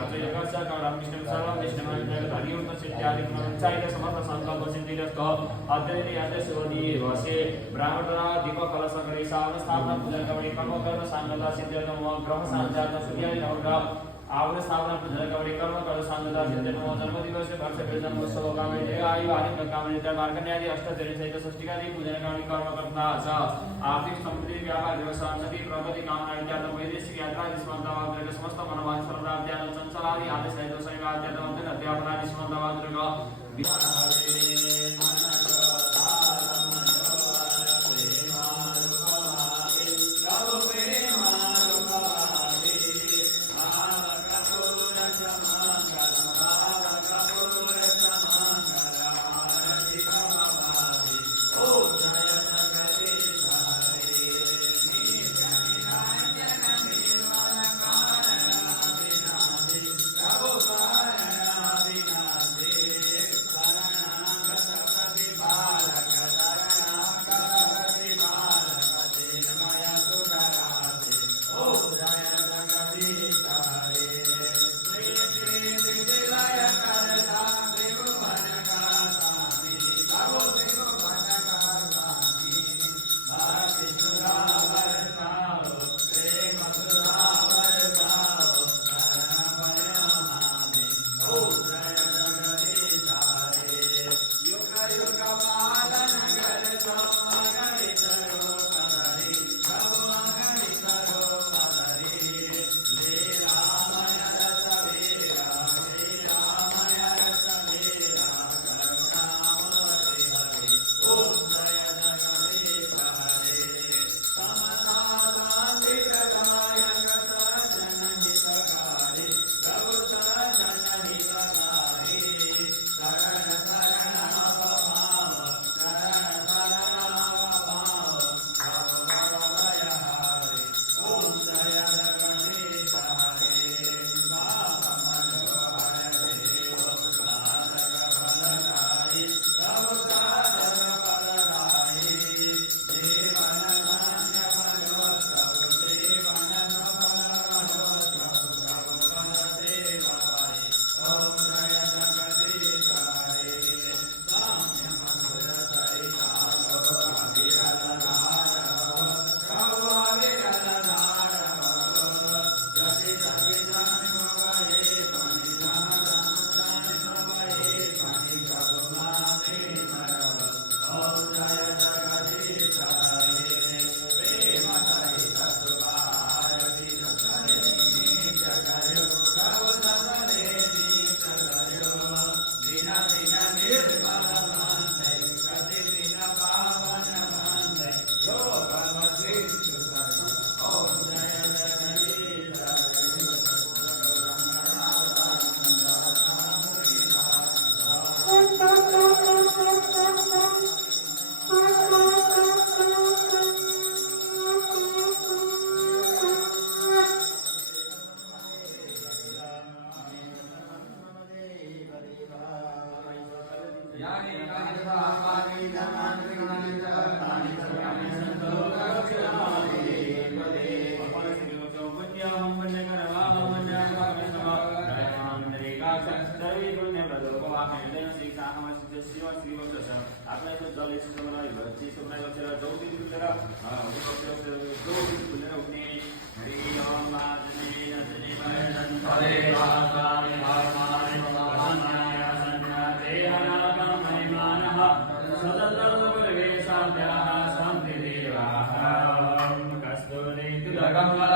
अजयकस्य कारणं विष्णु सर्वं विष्णुमन्त्रधारियों तस्यादि गुणचारित समस्त संकल्प सिद्धिरस्तो अद्वैत याते शिवदी वसे ब्राह्मणरा दीपक कलश करे सावन स्थापना पूजन कवड़ी कर्म कर्म सांगता सिद्धिरतो ग्रह संजात सूर्यादि नवग्रह आवड स्थापना पूजन कवड़ी कर्म कर्म सांगता सिद्धिरतो जन्म दिवस वर्ष जन्मोत्सव कामने आयु आदि कामने मार्गन्यादि अष्टचर्य सहित षष्टिकादि पूजन कवड़ी कर्म करता स आर्थिक समृद्धि व्यापार व्यवसाय उन्नति प्रगति कामना इत्यादि वैदेशिक यात्रा स्मरणवाद्रक समस्त मनोवांछा प्राप्त्यादि संसारादि आदेश सहित संगात्यादि अंतिम अध्यापनादि स्मरणवाद्रक Come